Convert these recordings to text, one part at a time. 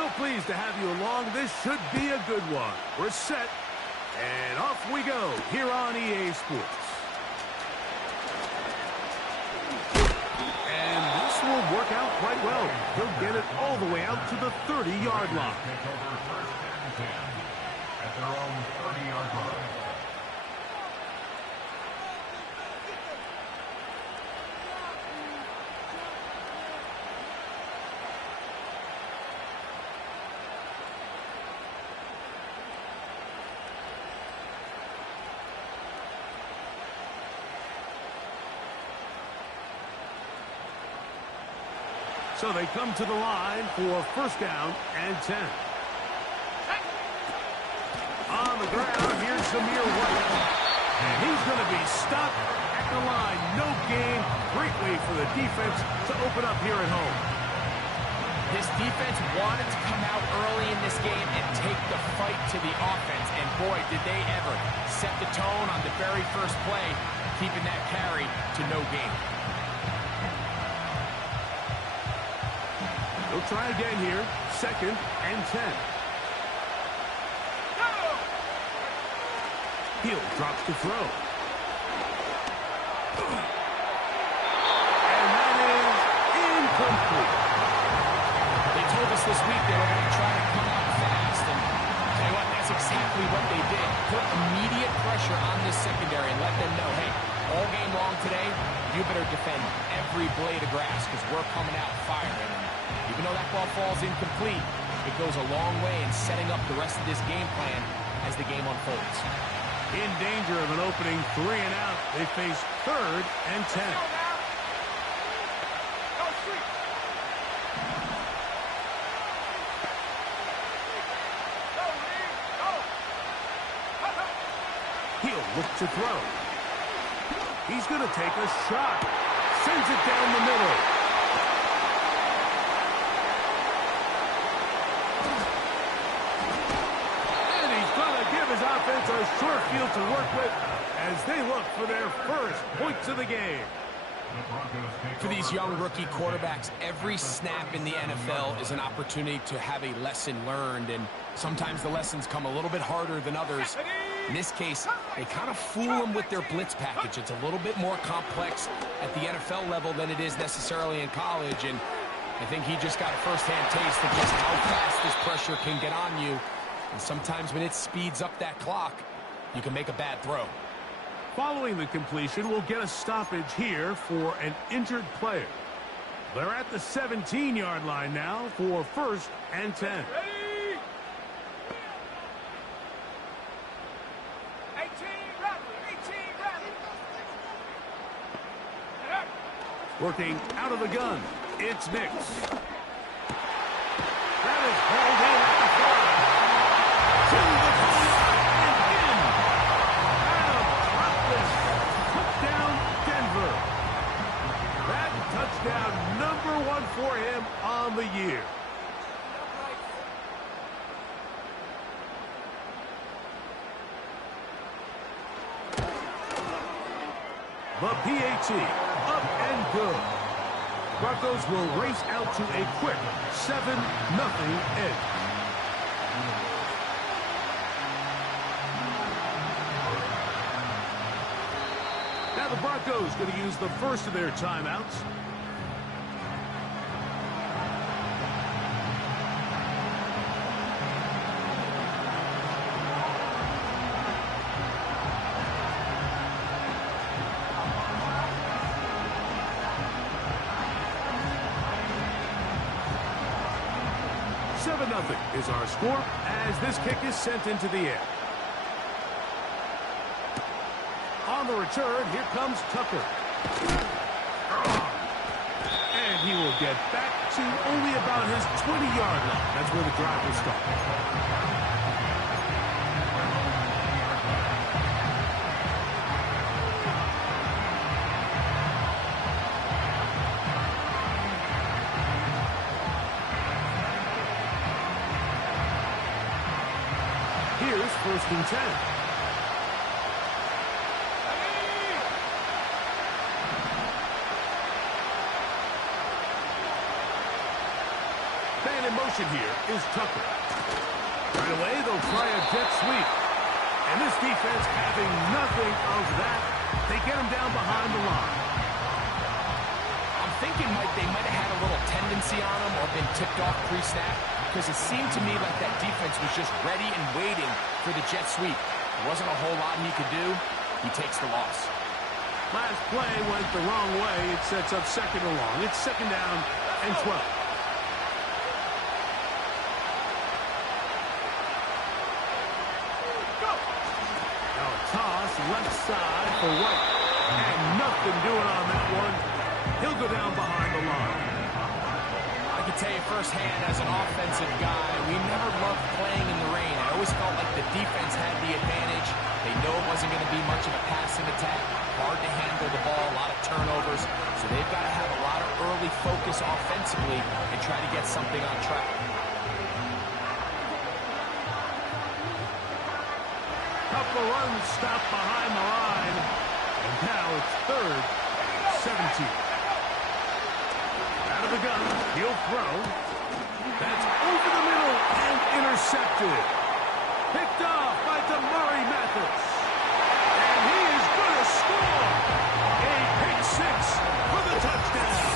So pleased to have you along. This should be a good one. We're set, and off we go here on EA Sports. And this will work out quite well. He'll get it all the way out to the 30-yard line. At their own 30-yard line. So they come to the line for first down and 10. On the ground, here's Zamir White. And he's going to be stopped at the line. No gain. Great way for the defense to open up here at home. This defense wanted to come out early in this game and take the fight to the offense. And boy, did they ever set the tone on the very first play, keeping that carry to no gain. They'll try again here. Second and 10. Hill drops to throw. And that is incomplete. They told us this week they were going to try to come out fast. And I'll tell you what, that's exactly what they did. Put immediate pressure on this secondary and let them know, hey, all game long today, you better defend every blade of grass because we're coming out firing. Even though that ball falls incomplete, it goes a long way in setting up the rest of this game plan as the game unfolds. In danger of an opening 3 and out, they face third and 10. He'll look to throw. He's going to take a shot. Sends it down the middle. Offense a short field to work with as they look for their first points of the game. For these young rookie quarterbacks, every snap in the NFL is an opportunity to have a lesson learned, and sometimes the lessons come a little bit harder than others. In this case, they kind of fool them with their blitz package. It's a little bit more complex at the NFL level than it is necessarily in college, and I think he just got a first-hand taste of just how fast this pressure can get on you. And sometimes when it speeds up that clock, you can make a bad throw. Following the completion, we'll get a stoppage here for an injured player. They're at the 17-yard line now for first and 10. Ready? 18, Working out of the gun, it's Nix. That is hauled in at the 5. To the 4 and in. Adam Rockland took down Denver. That touchdown number 1 for him on the year. The PAT, up and good. Broncos will race out to a quick 7-0 edge. Now the Broncos going to use the first of their timeouts. Nothing is our score as this kick is sent into the air. On the return, here comes Tucker. And he will get back to only about his 20-yard line. That's where the drive will start. First and 10. Man in motion formation here is Tucker. Right away, they'll try a jet sweep. And this defense having nothing of that. They get him down behind the line. I'm thinking they might have had a little tendency on him or been tipped off pre-snap, because it seemed to me like that defense was just ready and waiting for the jet sweep. There wasn't a whole lot he could do. He takes the loss. Last play went the wrong way. It sets up second and long. It's second down and 12. Now a toss left side for White. And nothing doing on that one. He'll go down behind the line. I can tell you firsthand, as an offensive guy, we never loved playing in the rain. I always felt like the defense had the advantage. They know it wasn't going to be much of a passing attack. Hard to handle the ball, a lot of turnovers. So they've got to have a lot of early focus offensively and try to get something on track. Couple runs stopped behind the line. And now it's third and 17. Out of the gun, he'll throw. That's over the middle and intercepted. Picked off by DeMauri Mathis. And he is going to score. A pick six for the touchdown.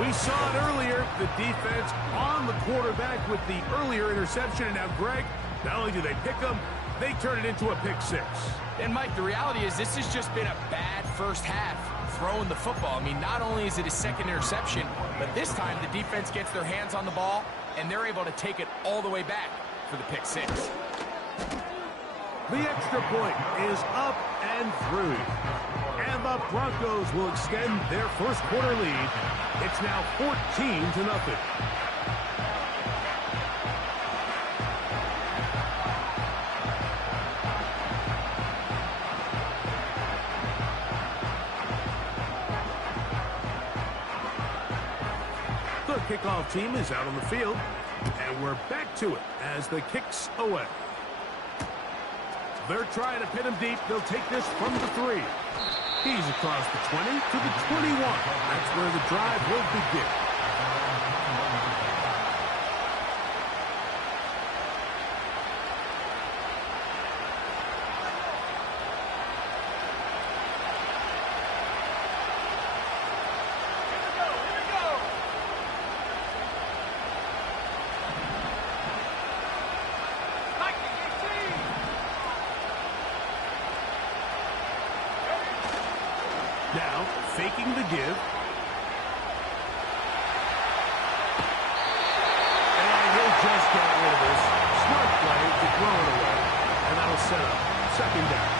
We saw it earlier, the defense on the quarterback with the earlier interception. And now, Greg, not only do they pick him, they turn it into a pick six. And, Mike, the reality is this has just been a bad first half throwing the football. I mean, not only is it a second interception, but this time the defense gets their hands on the ball, and they're able to take it all the way back for the pick six. The extra point is up and through. And the Broncos will extend their first quarter lead. It's now 14-0. The kickoff team is out on the field, and we're back to it as the kick's away. They're trying to pin him deep. They'll take this from the 3. He's across the 20 to the 21. That's where the drive will begin. Now, faking the give. And he'll just get rid of this. Smart play to throw it away. And that'll set up second down.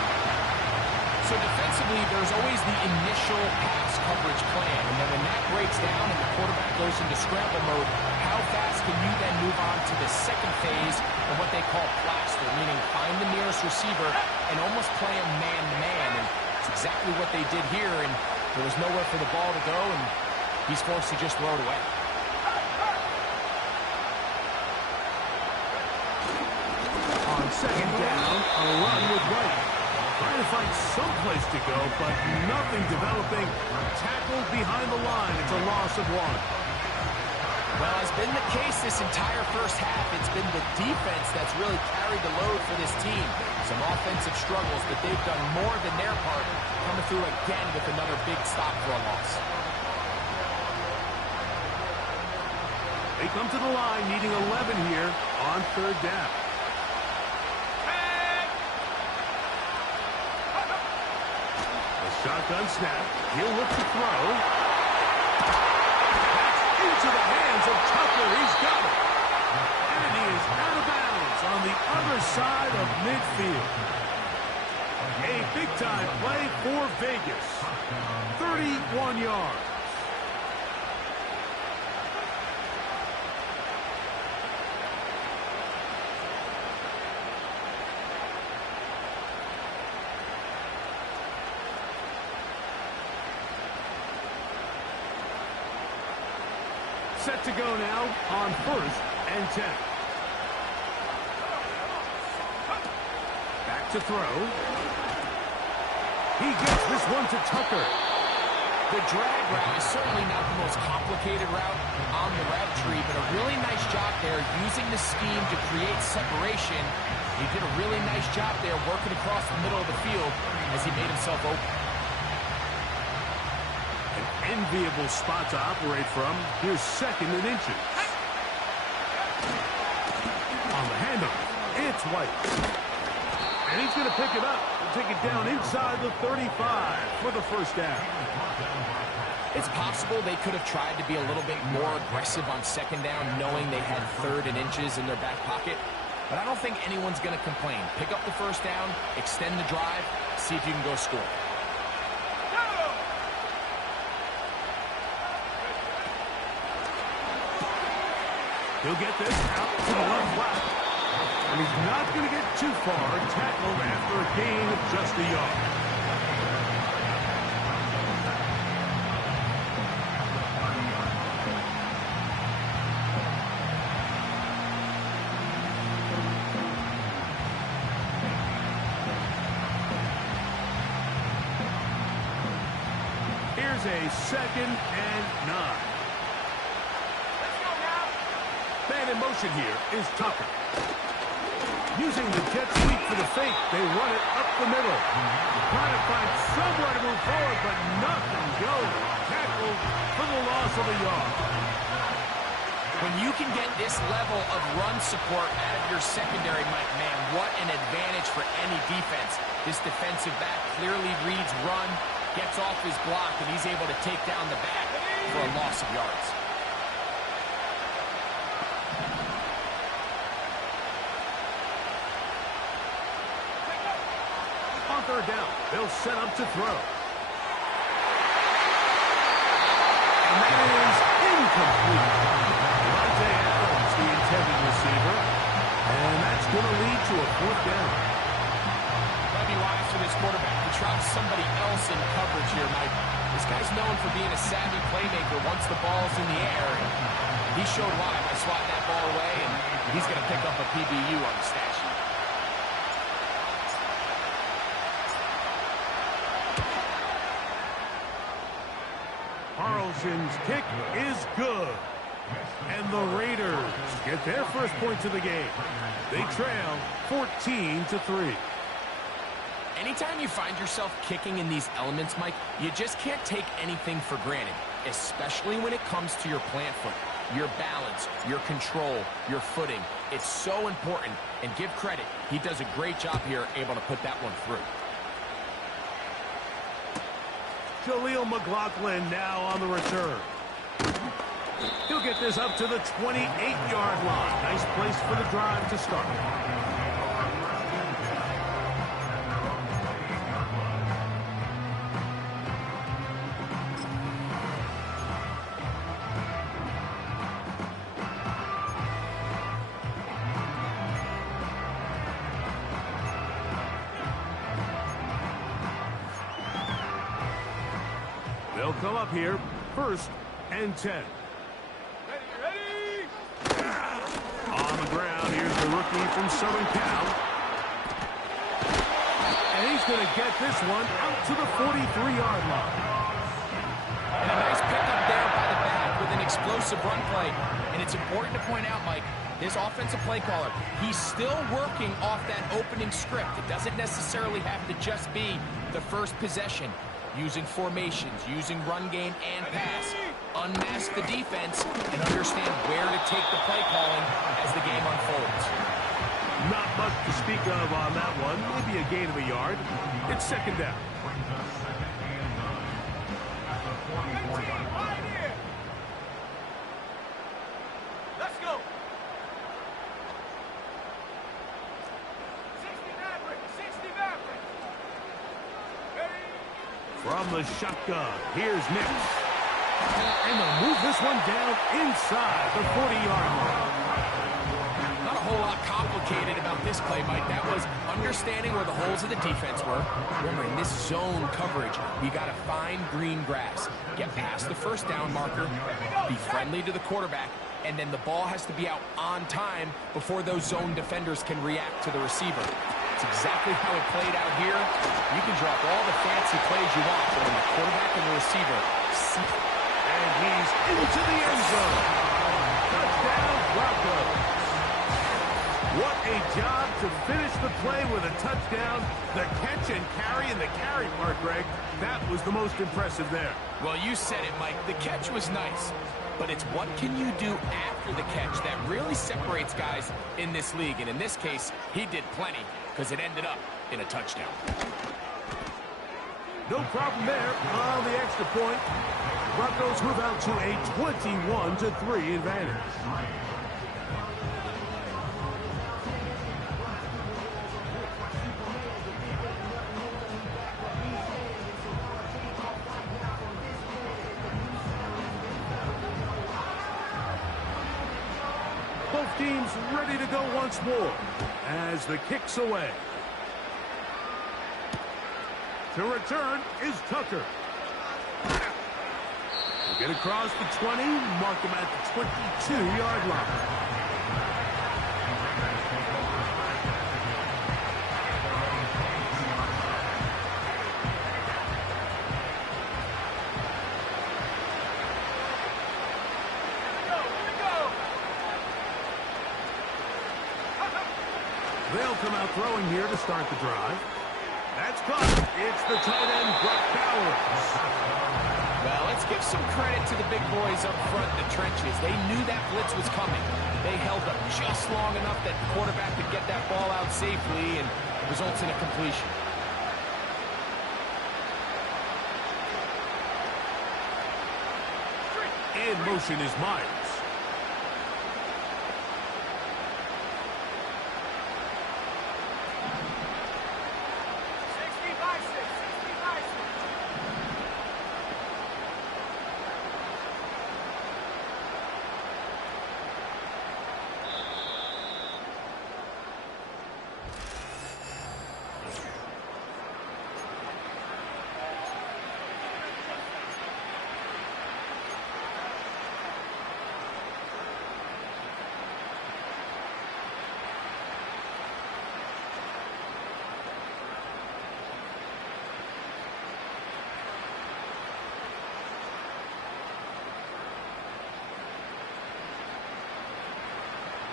So defensively, there's always the initial pass coverage plan. And then when that breaks down and the quarterback goes into scramble mode, how fast can you then move on to the second phase of what they call plaster, meaning find the nearest receiver and almost play him man-to-man. And it's exactly what they did here, and there was nowhere for the ball to go, and he's forced to just throw it away. On second down, a run with White. Trying to find some place to go, but nothing developing. Tackled behind the line. It's a loss of 1. Well, as been the case this entire first half, it's been the defense that's really carried the load for this team. Some offensive struggles, but they've done more than their part, coming through again with another big stop for a loss. They come to the line needing 11 here on third down. A shotgun snap. He'll look to throw. Into the hands of Tucker. He's got it. And he is out of bounds on the other side of midfield. A big-time play for Vegas. 31 yards. Set to go now on 1st and 10. Back to throw. He gets this one to Tucker. The drag route is certainly not the most complicated route on the route tree, but a really nice job there using the scheme to create separation. He did a really nice job there working across the middle of the field as he made himself open. An enviable spot to operate from. Here's second and inches. On the handoff, it's White. And he's going to pick it up and take it down inside the 35 for the first down. It's possible they could have tried to be a little bit more aggressive on second down, knowing they had third and inches in their back pocket. But I don't think anyone's going to complain. Pick up the first down, extend the drive, see if you can go score. He'll get this out to the left flat. And he's not going to get too far, tackled after a gain of just a yard. Here's a 2nd and 9. Man in motion here is Tucker. Using the jet sweep for the fake, they run it up the middle. Trying to find somewhere to move forward, but nothing goes. Tackled for the loss of a yard. When you can get this level of run support out of your secondary, Mike, man, what an advantage for any defense. This defensive back clearly reads run, gets off his block, and he's able to take down the back for a loss of yards. On third down, they'll set up to throw. And that is incomplete. Devontae Adams, the intended receiver. And that's going to lead to a 4th down. Might be wise for this quarterback to try somebody else in coverage here, Mike. This guy's known for being a savvy playmaker once the ball's in the air. And he showed why by swatting that ball away, and he's going to pick up a PBU on the stat sheet. Carlson's kick is good. And the Raiders get their first points of the game. They trail 14-3. Anytime you find yourself kicking in these elements, Mike, you just can't take anything for granted, especially when it comes to your plant foot, your balance, your control, your footing. It's so important, and give credit. He does a great job here able to put that one through. Jaleel McLaughlin now on the return. He'll get this up to the 28-yard line. Nice place for the drive to start. They'll come up here, 1st and 10. Ready. On the ground, here's the rookie from Southern Cal. And he's going to get this one out to the 43-yard line. And a nice pickup there by the back with an explosive run play. And it's important to point out, Mike, this offensive play caller, he's still working off that opening script. It doesn't necessarily have to just be the first possession. Using formations, using run game and pass. Unmask the defense and understand where to take the play calling as the game unfolds. Not much to speak of on that one. Maybe a gain of a yard. It's 2nd down. Let's go. From the shotgun, here's Nix. And they'll move this one down inside the 40-yard line. Not a whole lot complicated about this play, Mike. That was understanding where the holes of the defense were. Remember, in this zone coverage, you got to find green grass. Get past the first down marker, be friendly to the quarterback, and then the ball has to be out on time before those zone defenders can react to the receiver. It's exactly how it played out here. You can drop all the fancy plays you want, but when the quarterback and the receiver see. And he's into the end zone. Touchdown, Broncos. What a job to finish the play with a touchdown. The catch and carry, and the carry part, Greg, that was the most impressive there. Well, you said it, Mike. The catch was nice, but it's what can you do after the catch that really separates guys in this league. And in this case, he did plenty because it ended up in a touchdown. No problem there on the extra point. Broncos move out to a 21-3 advantage. Both teams ready to go once more as the kick's away. To return is Tucker. He'll get across the 20, mark him at the 22-yard line. They'll come out throwing here to start the drive. That's caught. It's the tight end, Brock Bowers. Well, let's give some credit to the big boys up front in the trenches. They knew that blitz was coming. They held up just long enough that the quarterback could get that ball out safely, and it results in a completion. In motion is Myers.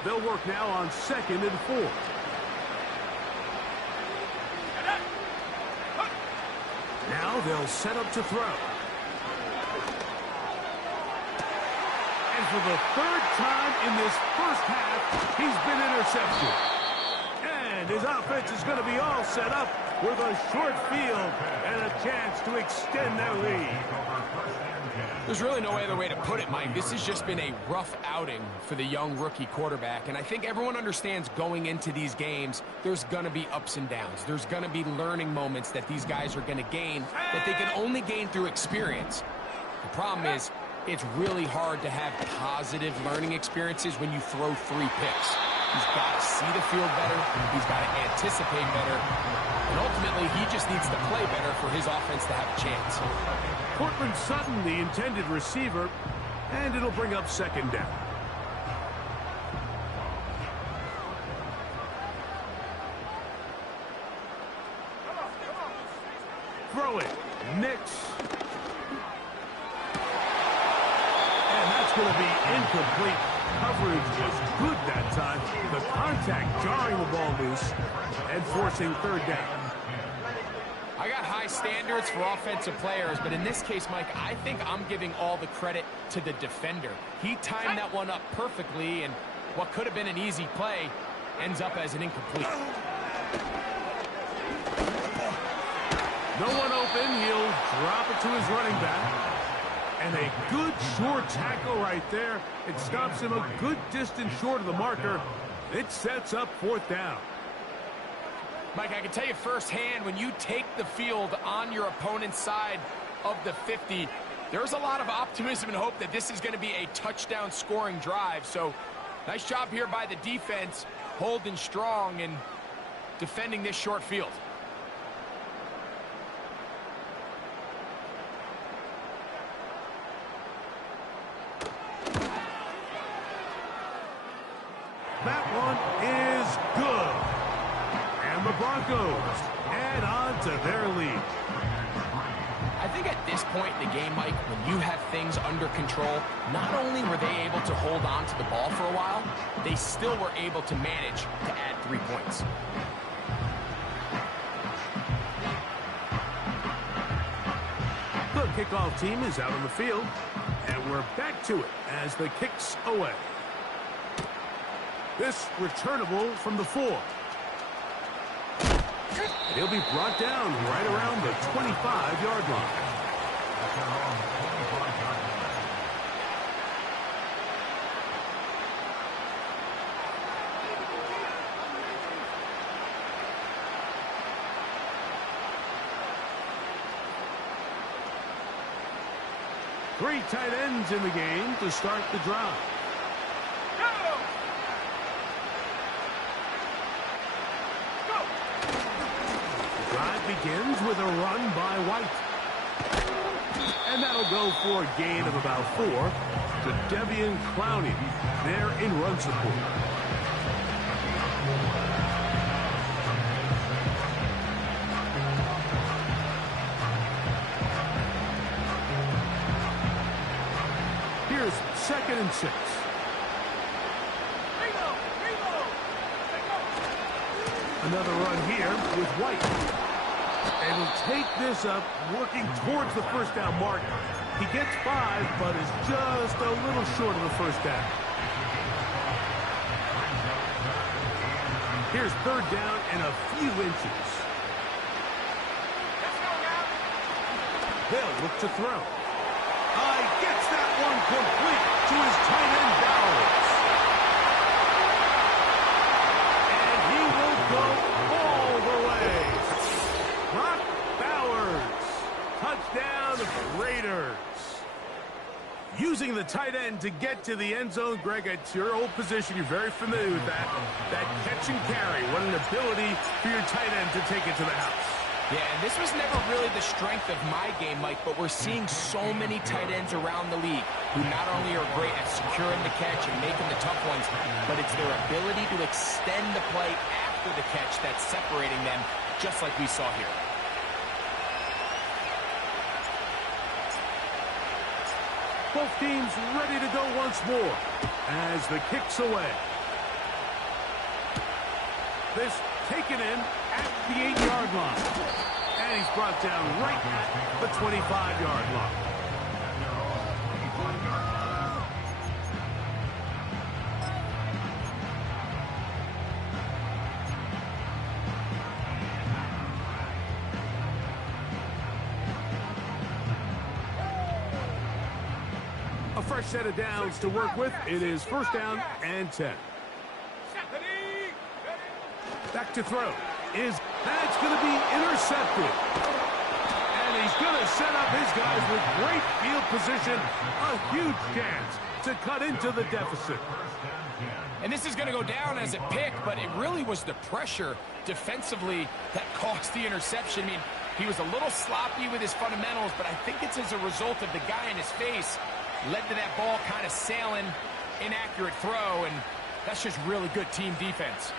They'll work now on 2nd and 4. Now they'll set up to throw. And for the 3rd time in this first half, he's been intercepted. And his offense is going to be all set up with a short field and a chance to extend their lead. There's really no other way to put it, Mike. This has just been a rough outing for the young rookie quarterback, and I think everyone understands going into these games, there's going to be ups and downs. There's going to be learning moments that these guys are going to gain that they can only gain through experience. The problem is, it's really hard to have positive learning experiences when you throw 3 picks. He's got to see the field better. He's got to anticipate better. And ultimately, he just needs to play better for his offense to have a chance. Cortland Sutton, the intended receiver, and it'll bring up 2nd down. Throw it. Nix. And that's going to be incomplete. Coverage was good that time. The contact jarring the ball loose and forcing 3rd down. I got high standards for offensive players, but in this case, Mike, I think I'm giving all the credit to the defender. He timed that one up perfectly, and what could have been an easy play ends up as an incomplete. No one open. He'll drop it to his running back. And a good short tackle right there. It stops him a good distance short of the marker. It sets up 4th down. Mike, I can tell you firsthand, when you take the field on your opponent's side of the 50, there's a lot of optimism and hope that this is going to be a touchdown scoring drive. So, nice job here by the defense, holding strong and defending this short field. That one is good. And the Broncos add on to their lead. I think at this point in the game, Mike, when you have things under control, not only were they able to hold on to the ball for a while, they still were able to manage to add 3 points. The kickoff team is out on the field, and we're back to it as the kick's away. This returnable from the 4. And he'll be brought down right around the 25-yard line. Three tight ends in the game to start the drive. The drive begins with a run by White. And that'll go for a gain of about 4 to Devian Clowney there in run support. Here's 2nd and 6. Another run here with White. And he'll take this up, working towards the first down mark. He gets 5, but is just a little short of the first down. Here's 3rd down and a few inches. They'll look to throw. He gets that one complete to his tight end Bowers. And he will go all the way. Brock Bowers. Touchdown, Raiders. Using the tight end to get to the end zone, Greg, it's your old position. You're very familiar with that. That catch and carry. What an ability for your tight end to take it to the house. Yeah, and this was never really the strength of my game, Mike, but we're seeing so many tight ends around the league who not only are great at securing the catch and making the tough ones, but it's their ability to extend the play after the catch that's separating them, just like we saw here. Both teams ready to go once more as the kick's away. This taken in at the 8-yard line. And he's brought down right at the 25-yard line. A fresh set of downs to work with. It is 1st down and 10. Back to throw. That's going to be intercepted. And he's going to set up his guys with great field position. A huge chance to cut into the deficit. And this is going to go down as a pick, but it really was the pressure defensively that caused the interception. I mean, he was a little sloppy with his fundamentals, but I think it's as a result of the guy in his face led to that ball kind of sailing, inaccurate throw, and that's just really good team defense.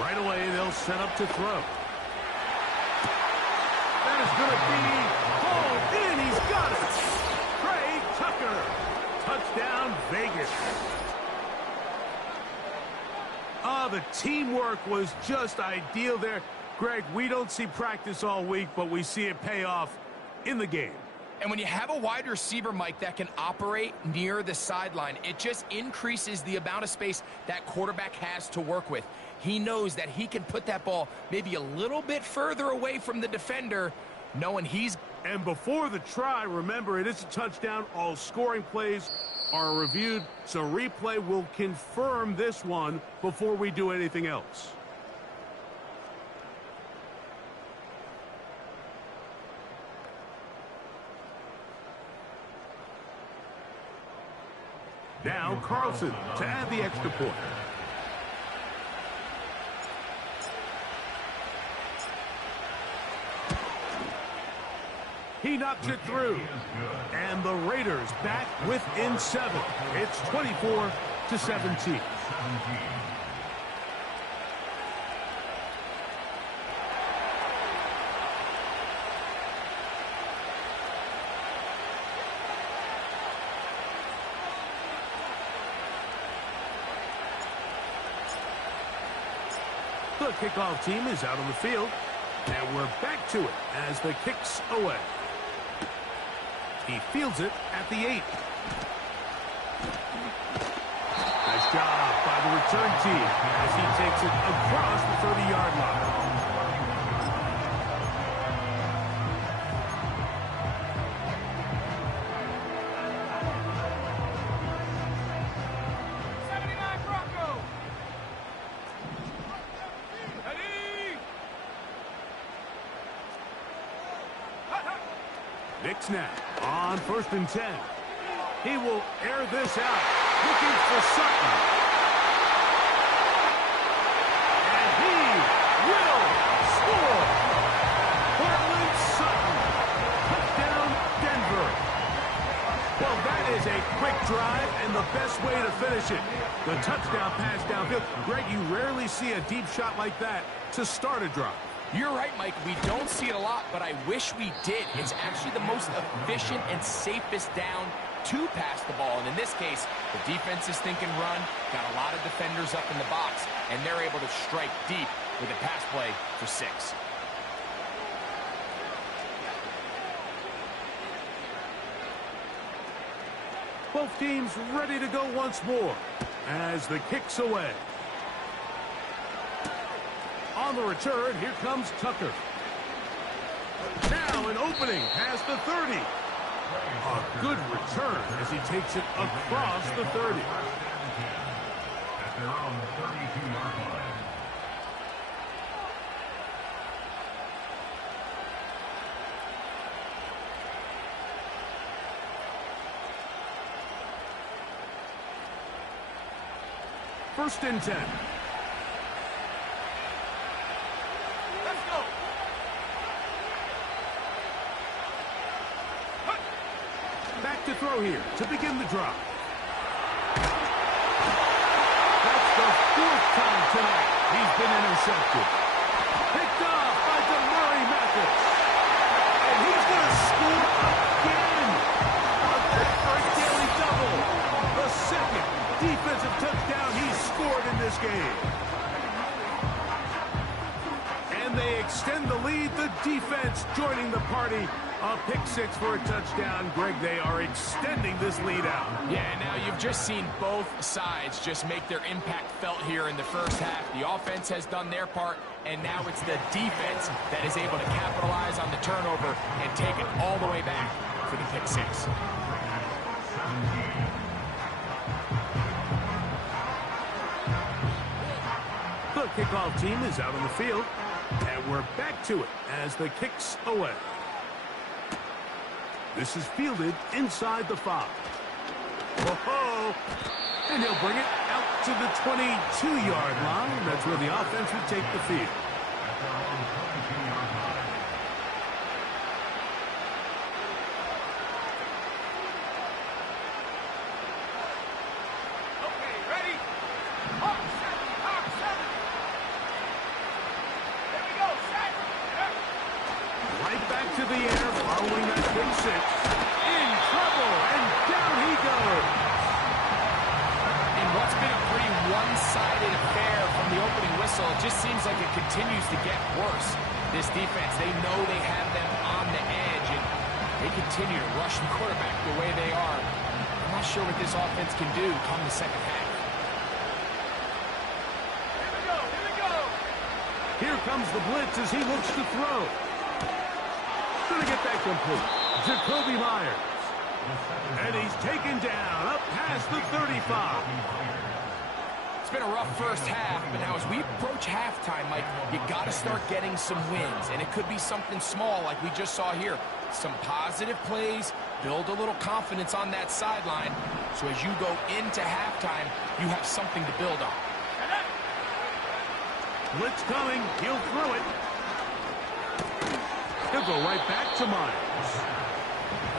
Right away, they'll set up to throw. That is going to be hauled in. He's got it. Trey Tucker. Touchdown, Vegas. The teamwork was just ideal there. Greg, we don't see practice all week, but we see it pay off in the game. And when you have a wide receiver, Mike, that can operate near the sideline, it just increases the amount of space that quarterback has to work with. He knows that he can put that ball maybe a little bit further away from the defender, knowing he's... And before the try, remember, it is a touchdown. All scoring plays are reviewed, so replay will confirm this one before we do anything else. Now Carlson to add the extra point. He knocks it through. And the Raiders back within 7. It's 24-17. The kickoff team is out on the field. And we're back to it as the kick's away. He fields it at the 8. Nice job by the return team as he takes it across the 30-yard line. Broncos. Nick snap on 1st and 10. He will air this out, looking for Sutton. And he will score. Cortland Sutton. Touchdown, Denver. Well, that is a quick drive and the best way to finish it. The touchdown pass downfield. Greg, you rarely see a deep shot like that to start a drive. You're right, Mike. We don't see it a lot, but I wish we did. It's actually the most efficient and safest down to pass the ball. And in this case, the defense is thinking run, got a lot of defenders up in the box, and they're able to strike deep with a pass play for 6. Both teams ready to go once more as the kick's away. On the return, here comes Tucker. Now an opening past the 30. A good return as he takes it across the 30. At their own 32-yard line. First and 10. Let's go. Back to throw here to begin the drive. That's the 4th time tonight he's been intercepted. Picked off by DeMurray Mathis. And he's going to score again. A back for a daily double. The 2nd defensive touchdown he's scored in this game. And they extend the lead. The defense joining the party. A pick 6 for a touchdown. Greg, they are extending this lead out. Yeah, now you've just seen both sides just make their impact felt here in the first half. The offense has done their part, and now it's the defense that is able to capitalize on the turnover and take it all the way back for the pick 6. The kickoff team is out on the field, and we're back to it as the kick's away. This is fielded inside the 5. Whoa! And he'll bring it out to the 22-yard line. That's where the offense will take the field. Okay, ready? Hawk 7, Hawk 7. Here we go, set. Right back to the air following that pick 6. In trouble, and down he goes. In what's been a pretty one-sided affair from the opening whistle, it just seems like it continues to get worse. This defense, they know they have them on the edge, and they continue to rush the quarterback the way they are. I'm not sure what this offense can do come the second half. Here we go, here we go. Here comes the blitz as he looks to throw. Gonna get that complete. Jacoby Myers. And he's taken down up past the 35. It's been a rough first half, but now as we approach halftime, Mike, you got to start getting some wins, and it could be something small like we just saw here. Some positive plays, build a little confidence on that sideline, so as you go into halftime, you have something to build on. Blitz coming. He'll throw it. He'll He'll go right back to Myers.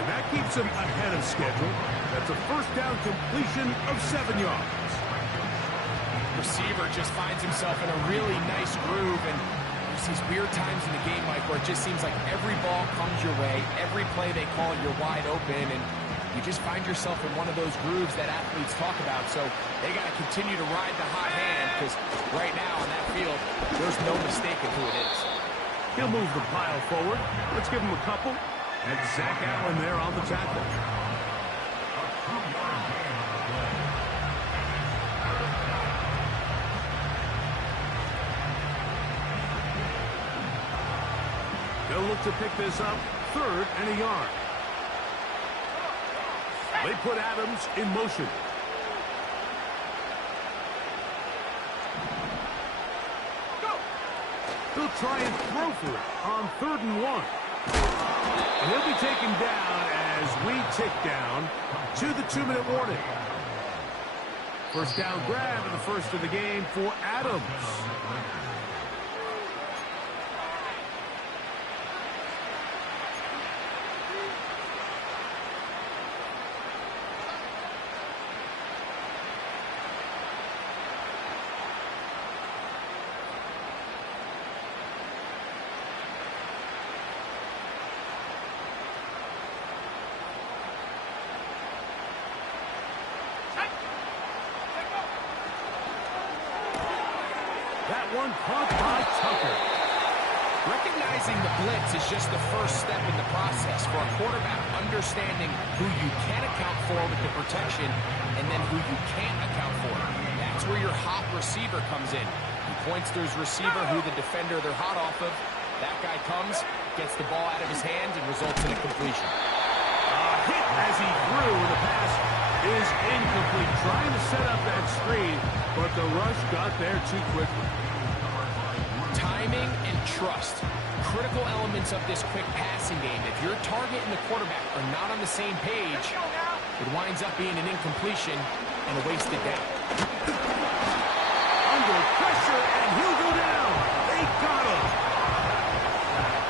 And that keeps him ahead of schedule. That's a first down completion of 7 yards. Receiver just finds himself in a really nice groove, and there's these weird times in the game, Mike, where it just seems like every ball comes your way, every play they call, you're wide open, and you just find yourself in one of those grooves that athletes talk about. So they got to continue to ride the hot hand, because right now on that field, there's no mistaking who it is. He'll move the pile forward. Let's give him a couple. And Zach Allen there on the tackle. They'll look to pick this up, 3rd and a yard. They put Adams in motion. He'll try and throw for it on 3rd and 1. And he'll be taken down as we tick down to the 2-minute warning. First down grab and the first of the game for Adams. That one caught by Tucker. Recognizing the blitz is just the first step in the process for a quarterback, understanding who you can account for with the protection and then who you can't account for. That's where your hot receiver comes in. He points to his receiver, who the defender they're hot off of. That guy comes, gets the ball out of his hands, and results in a completion. Hit as he threw, and the pass is incomplete. Trying to set up that screen, but the rush got there too quickly. Timing and trust, critical elements of this quick passing game. If your target and the quarterback are not on the same page, it winds up being an incompletion and a wasted down. Under pressure, and he'll go down. They got him.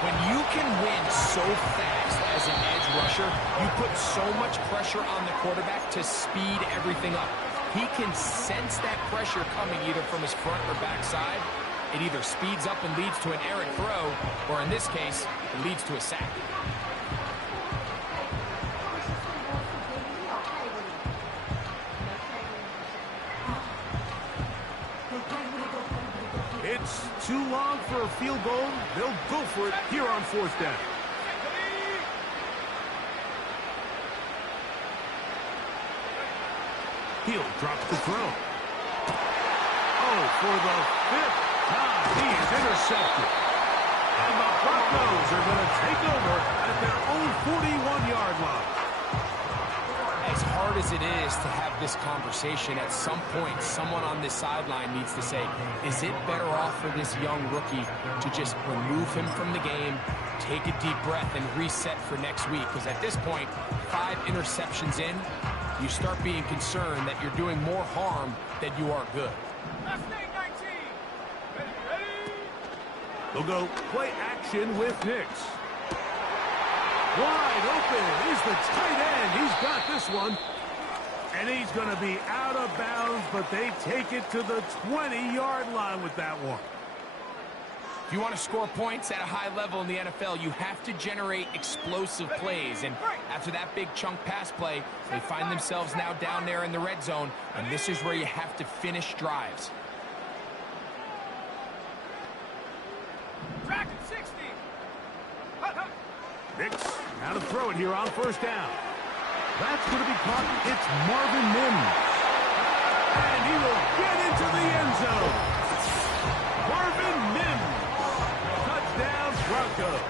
When you can win so fast as an edge rusher, you put so much pressure on the quarterback to speed everything up. He can sense that pressure coming either from his front or back side. It either speeds up and leads to an errant throw, or in this case, it leads to a sack. It's too long for a field goal. They'll go for it here on 4th down. Hill drops the throw. Oh, for the 5th time, he is intercepted. And the Broncos are going to take over at their own 41-yard line. As hard as it is to have this conversation, at some point, someone on this sideline needs to say, is it better off for this young rookie to just remove him from the game, take a deep breath, and reset for next week? Because at this point, 5 interceptions in, you start being concerned that you're doing more harm than you are good. They'll go play action with Nix. Wide open is the tight end. He's got this one. And he's going to be out of bounds, but they take it to the 20-yard line with that one. If you want to score points at a high level in the NFL, you have to generate explosive plays. And after that big chunk pass play, they find themselves now down there in the red zone. And this is where you have to finish drives. Track at 60. Nix, now to throw it here on 1st down. That's going to be caught. It's Marvin Mims. And he will get into the end zone. Marvin Mims. Touchdown, Broncos.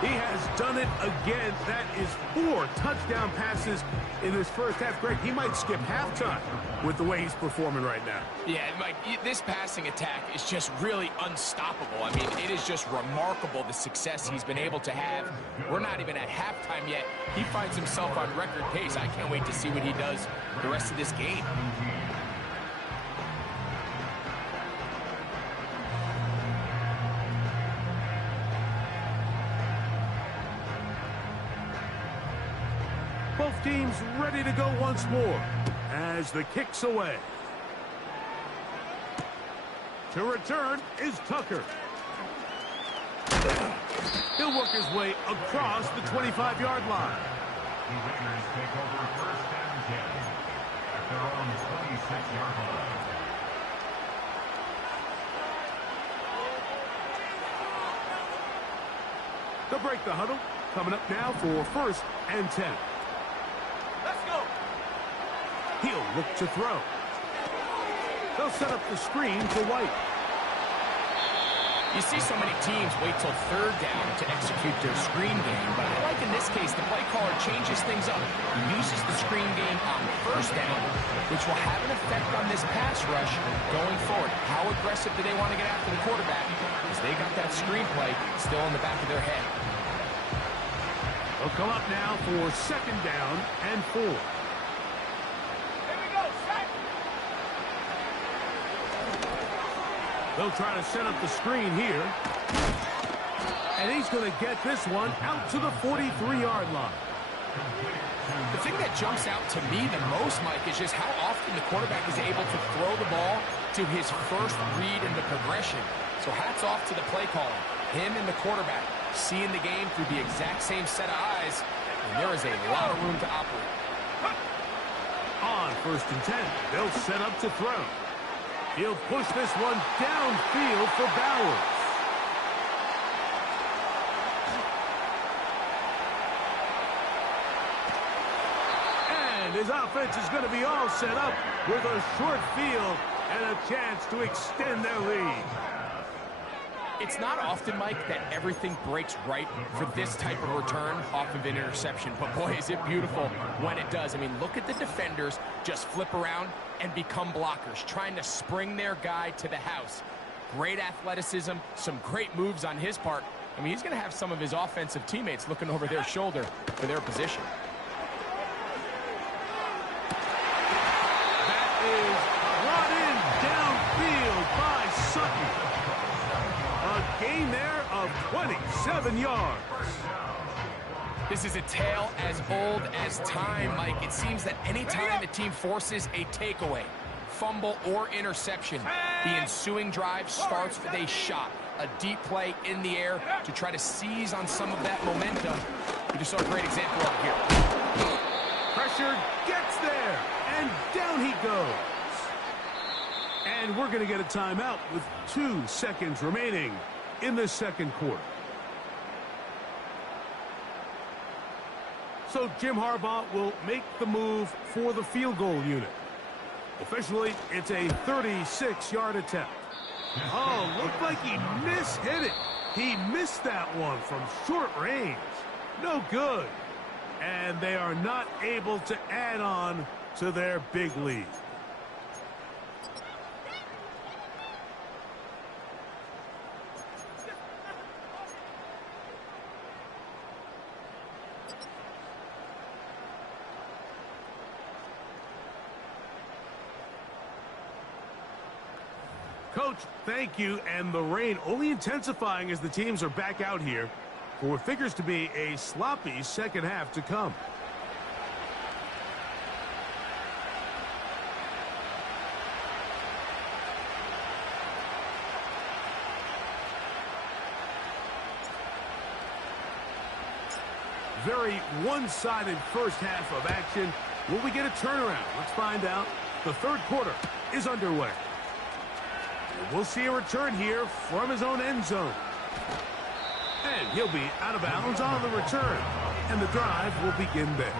He has done it again. That is 4 touchdown passes in his first half. Greg, he might skip halftime with the way he's performing right now. Yeah, Mike, this passing attack is just really unstoppable. I mean, it is just remarkable the success he's been able to have. We're not even at halftime yet. He finds himself on record pace. I can't wait to see what he does the rest of this game. both teams ready to go once more as the kick's away. To return is Tucker. He'll work his way across the 25-yard line. The Raiders take over first and 10 at their own 26-yard line. They'll break the huddle. Coming up now for first and 10. Let's go. He'll look to throw. They'll set up the screen to White. You see so many teams wait till third down to execute their screen game, but I like in this case the play caller changes things up. He uses the screen game on first down, which will have an effect on this pass rush going forward. How aggressive do they want to get after the quarterback? Because they got that screen play still in the back of their head. They'll come up now for second down and 4. Here we go. Set. They'll try to set up the screen here. And he's going to get this one out to the 43-yard line. The thing that jumps out to me the most, Mike, is just how often the quarterback is able to throw the ball to his first read in the progression. So hats off to the play caller. Him and the quarterback seeing the game through the exact same set of eyes, and there is a lot of room to operate. On first and 10, they'll set up to throw. He'll push this one downfield for Bowers. And his offense is going to be all set up with a short field and a chance to extend their lead. It's not often, Mike, that everything breaks right for this type of return off of an interception. But, boy, is it beautiful when it does. I mean, look at the defenders just flip around and become blockers, trying to spring their guy to the house. Great athleticism, some great moves on his part. I mean, he's going to have some of his offensive teammates looking over their shoulder for their position. That is brought in downfield by Sutton. A gain there of 27 yards. This is a tale as old as time, Mike. It seems that any time the team forces a takeaway, fumble, or interception, the ensuing drive starts with a shot, a deep play in the air to try to seize on some of that momentum. We just saw a great example of it here. Pressure gets there, and down he goes. And we're going to get a timeout with 2 seconds remaining in the second quarter. So Jim Harbaugh will make the move for the field goal unit. Officially, it's a 36-yard attempt. Oh, looked like he mishit it. He missed that one from short range. No good. And they are not able to add on to their big lead. Coach, thank you, and the rain only intensifying as the teams are back out here for what figures to be a sloppy second half to come. Very one-sided first half of action. Will we get a turnaround? Let's find out. The third quarter is underway. We'll see a return here from his own end zone. And he'll be out of bounds on the return. And the drive will begin there.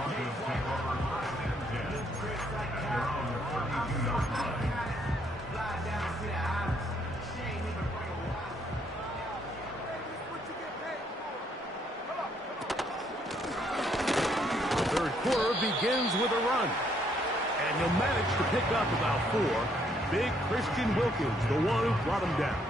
The third quarter begins with a run. And he'll manage to pick up about 4. Big Christian Wilkins, the one who brought him down.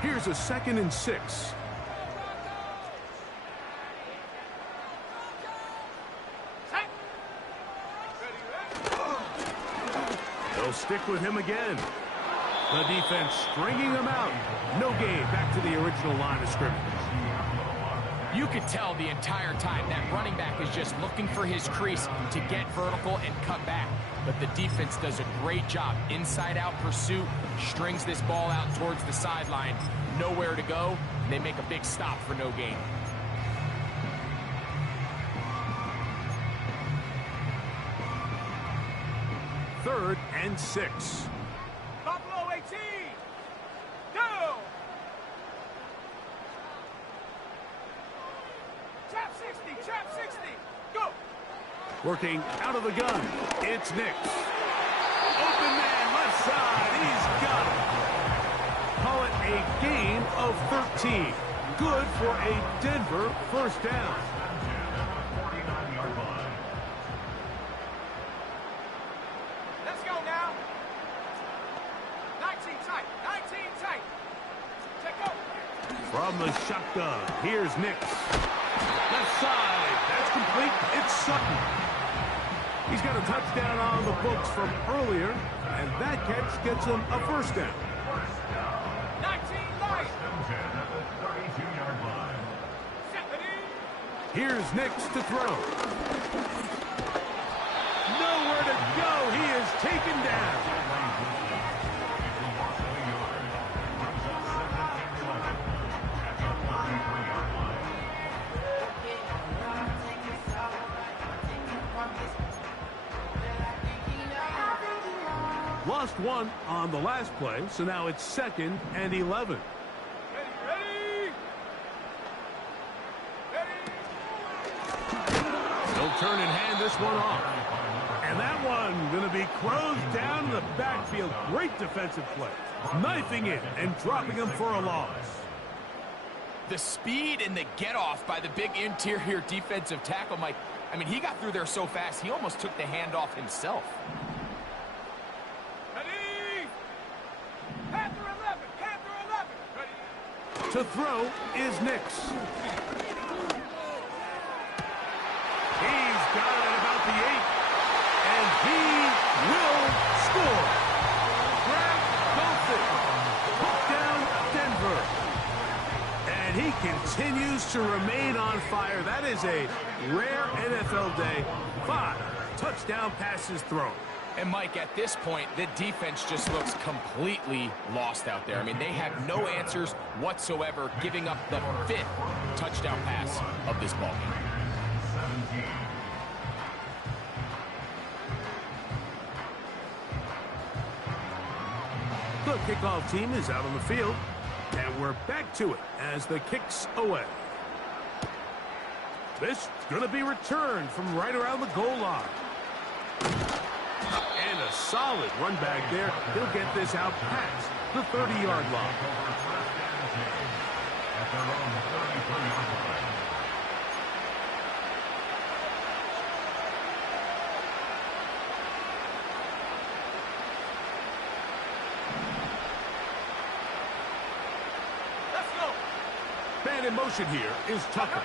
Here's a 2nd and 6. They'll stick with him again. The defense stringing him out. No gain. Back to the original line of scrimmage. You could tell the entire time that running back is just looking for his crease to get vertical and cut back. But the defense does a great job. Inside-out pursuit, strings this ball out towards the sideline. Nowhere to go. They make a big stop for no gain. Third and 6. Buffalo 18. Go. Trap 60. Trap 60. Go. Working out of the gun. It's Nix. Open man, left side. He's got it. Call it a gain of 13. Good for a Denver first down. Let's go now. 19 tight. 19 tight. Check go. From the shotgun, here's Nix. Left side. That's complete. It's Sutton. He's got a touchdown on the books from earlier, and that catch gets him a first down. 19 light. Here's Nix to throw. Nowhere to go. He is taken down. Lost one on the last play, so now it's 2nd and 11. Ready. They'll turn and hand this one off. And that one going to be closed down in the backfield. Great defensive play. Knifing it and dropping him for a loss. The speed and the get-off by the big interior defensive tackle, Mike. I mean, he got through there so fast, he almost took the handoff himself. Ready. Panther 11. Panther 11. Ready. To throw is Nix. He's got it at about the 8. And he will score. Grab Dolphin. Put down Denver. And he continues to remain on fire. That is a rare NFL day. 5 touchdown passes thrown. And, Mike, at this point, the defense just looks completely lost out there. I mean, they have no answers whatsoever, giving up the 5th touchdown pass of this ballgame. The kickoff team is out on the field, and we're back to it as the kick's away. This is going to be returned from right around the goal line. And a solid run back there. He'll get this out past the 30-yard line. Let's go. Man in motion here is Tucker.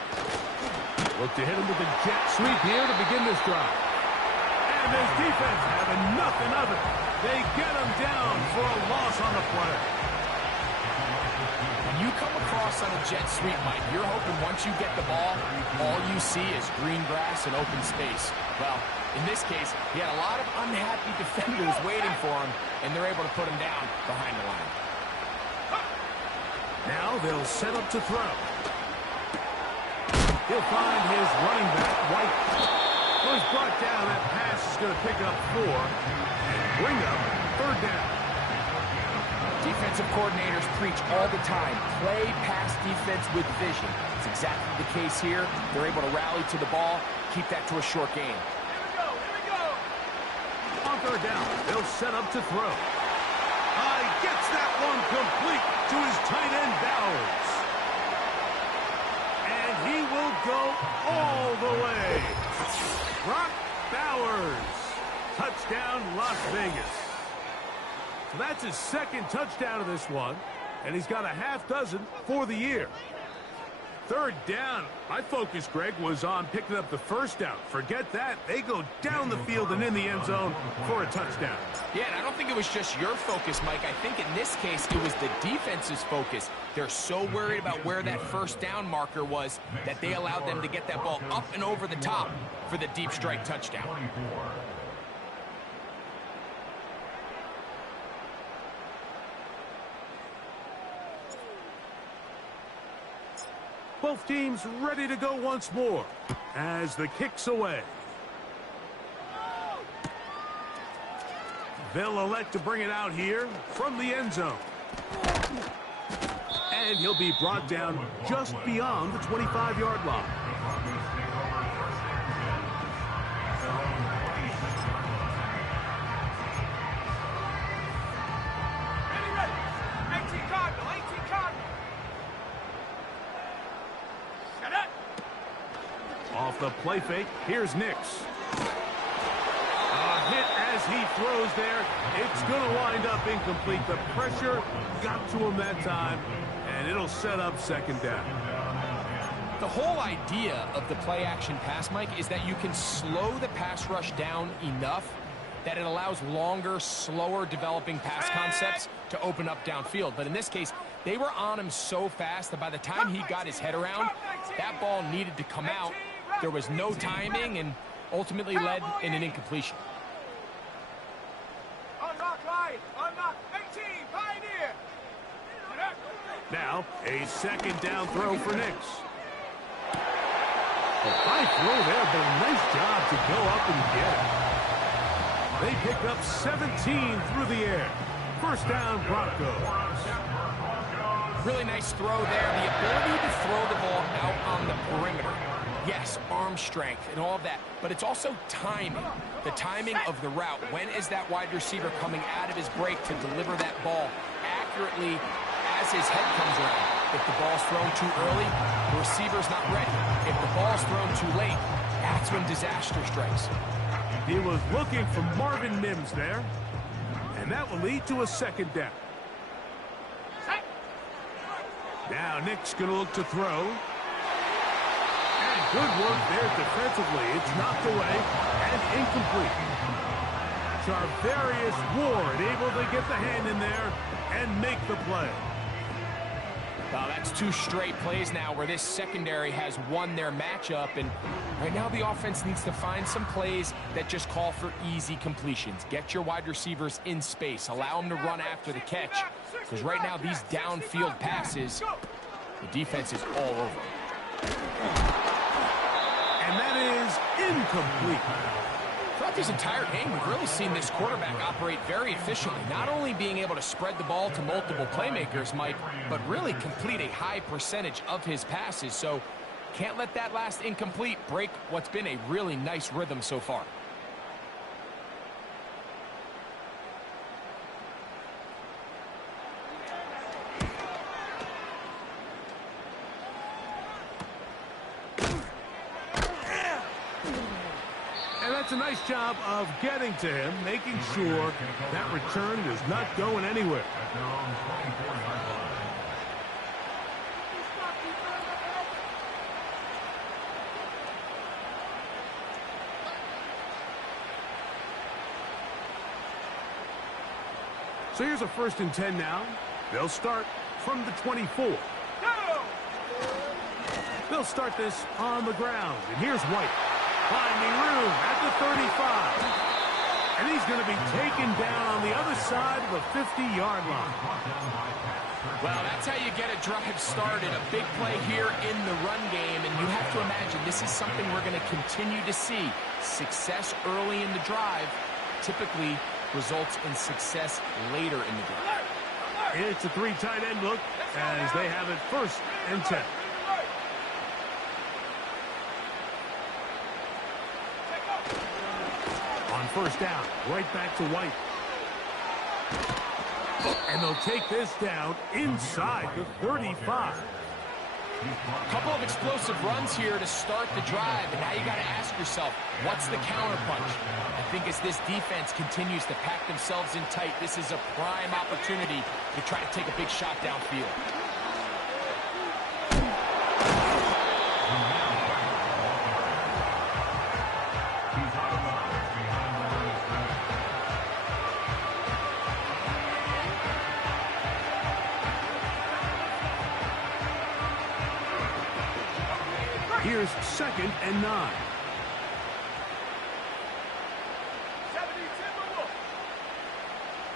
Look to hit him with a jet sweep here to begin this drive. And this defense having nothing of it. They get him down for a loss on the play. When you come across on a jet sweep, Mike, you're hoping once you get the ball, all you see is green grass and open space. Well, in this case, he had a lot of unhappy defenders waiting for him, and they're able to put him down behind the line. Now they'll set up to throw. He'll find his running back, White. Well, he's brought down. That pass is going to pick up 4 and bring up 3rd down. Defensive coordinators preach all the time, play pass defense with vision. It's exactly the case here. They're able to rally to the ball, keep that to a short game. Here we go. On 3rd down, they'll set up to throw. He gets that one complete to his tight end, Bowers. And he will go all the way. Brock Bowers. Touchdown, Las Vegas. So that's his 2nd touchdown of this one, and he's got a half dozen for the year. Third down. My focus, Greg, was on picking up the first down. Forget that. They go down the field and in the end zone for a touchdown. Yeah, and I don't think it was just your focus, Mike. I think in this case, it was the defense's focus. They're so worried about where that first down marker was that they allowed them to get that ball up and over the top for the deep strike touchdown. Both teams ready to go once more as the kick's away. They'll elect to bring it out here from the end zone. And he'll be brought down just beyond the 25-yard line. Ready. 18 Cardinal. Shut up. Off the play fake, here's Nix. A hit as he throws there. It's going to wind up incomplete. The pressure got to him that time, and it'll set up second down. The whole idea of the play-action pass, Mike, is that you can slow the pass rush down enough that it allows longer, slower developing pass concepts to open up downfield. But in this case, they were on him so fast that by the time he got his head around, that ball needed to come out. There was no timing and ultimately led in an incompletion. Unlock line. Unlock 18. Pioneer. Now, a second down throw for Nix. A high throw there, but a nice job to go up and get it. They pick up 17 through the air. First down, Broncos. Really nice throw there. The ability to throw the ball out on the perimeter. Yes, arm strength and all of that, but it's also timing. The timing of the route. When is that wide receiver coming out of his break to deliver that ball accurately as his head comes around? If the ball's thrown too early, the receiver's not ready. If the ball's thrown too late, that's when disaster strikes. He was looking for Marvin Mims there, and that will lead to a second down. Now Nick's going to look to throw. And good work there defensively. It's knocked away and incomplete. Charvarius Ward able to get the hand in there and make the play. Well, that's two straight plays now where this secondary has won their matchup, and right now the offense needs to find some plays that just call for easy completions. Get your wide receivers in space. Allow them to run after the catch, because right now these downfield passes, the defense is all over them. And that is incomplete. Throughout this entire game, we've really seen this quarterback operate very efficiently, not only being able to spread the ball to multiple playmakers, Mike, but really complete a high percentage of his passes. So can't let that last incomplete break what's been a really nice rhythm so far. That's a nice job of getting to him, making sure that return is not going anywhere. So here's a 1st and 10 now. They'll start from the 24. They'll start this on the ground. And here's White. Finding room at the 35. And he's going to be taken down on the other side of the 50-yard line. Well, that's how you get a drive started. A big play here in the run game. And you have to imagine this is something we're going to continue to see. Success early in the drive typically results in success later in the drive. It's a 3 tight end look as they have it 1st and 10. On 1st down, right back to White. And they'll take this down inside the 35. A couple of explosive runs here to start the drive, and now you got to ask yourself, what's the counterpunch? I think as this defense continues to pack themselves in tight, this is a prime opportunity to try to take a big shot downfield. Here's 2nd and 9.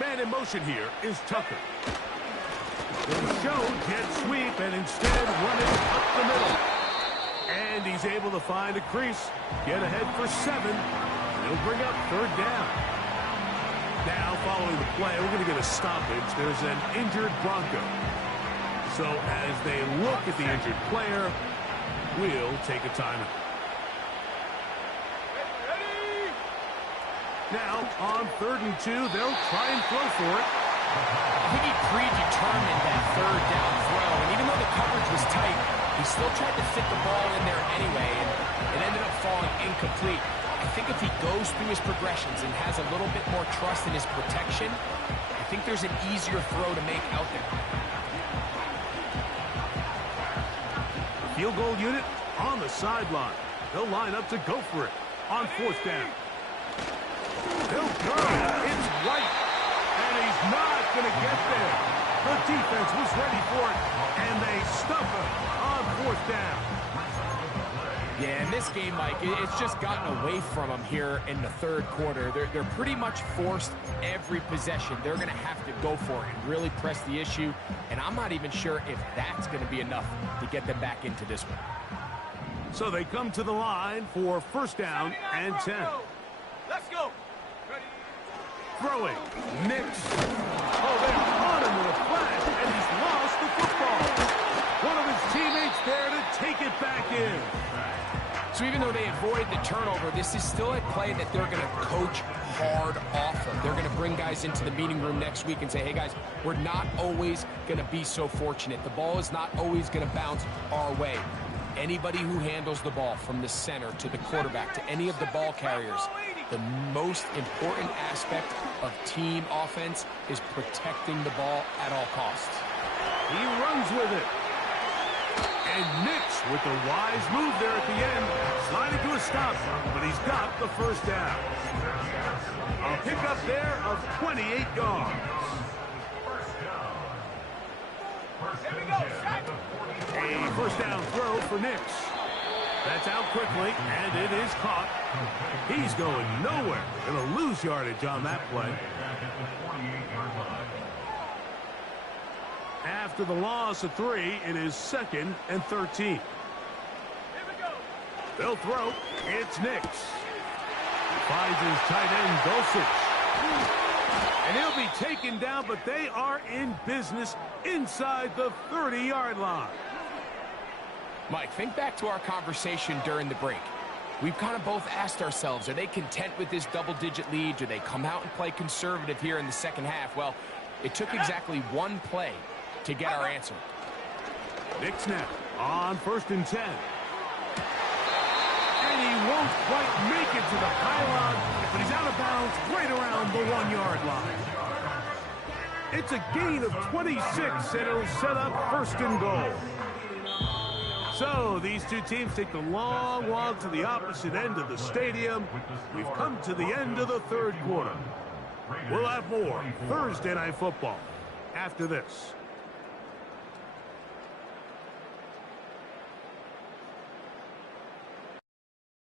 Man in motion here is Tucker. They show jet sweep and instead run it up the middle. And he's able to find a crease, get ahead for 7. He'll bring up 3rd down. Now, following the play, we're going to get a stoppage. There's an injured Bronco. So as they look at the injured player, we'll take a timeout. Now, on 3rd and 2, they'll try and throw for it. I think he predetermined that 3rd down throw, and even though the coverage was tight, he still tried to fit the ball in there anyway, and it ended up falling incomplete. I think if he goes through his progressions and has a little bit more trust in his protection, I think there's an easier throw to make out there. Field goal unit on the sideline. They'll line up to go for it on 4th down. They'll go. It's White. And he's not going to get there. The defense was ready for it, and they stuff him on 4th down. Yeah, in this game, Mike, it's just gotten away from them here in the 3rd quarter. They're pretty much forced every possession. They're going to have to go for it and really press the issue, and I'm not even sure if that's going to be enough to get them back into this one. So they come to the line for 1st down and 10. Let's go. Throwing. Nix. Oh, they're on him with a flash, and he's lost the football. One of his teammates there to take it back in. So even though they avoid the turnover, this is still a play that they're going to coach hard off of. They're going to bring guys into the meeting room next week and say, hey, guys, we're not always going to be so fortunate. The ball is not always going to bounce our way. Anybody who handles the ball from the center to the quarterback to any of the ball carriers, the most important aspect of team offense is protecting the ball at all costs. He runs with it. And Nix with the wise move there at the end, sliding to a stop, but he's got the 1st down. A pickup there of 28 yards. Here we go, shot. A 1st down throw for Nix. That's out quickly, and it is caught. He's going nowhere. Going to lose yardage on that play. After the loss of 3, it is 2nd and 13. Here we go. They'll throw. It's Nix. Finds his tight end, Dulcich. And he'll be taken down, but they are in business inside the 30-yard line. Mike, think back to our conversation during the break. We've kind of both asked ourselves, are they content with this double-digit lead? Do they come out and play conservative here in the 2nd half? Well, it took exactly one play to get our answer. Nix now on 1st and 10. And he won't quite make it to the pylon, but he's out of bounds right around the 1-yard line. It's a gain of 26, and it'll set up 1st and goal. So these two teams take the long walk to the opposite end of the stadium. We've come to the end of the 3rd quarter. We'll have more Thursday Night Football after this.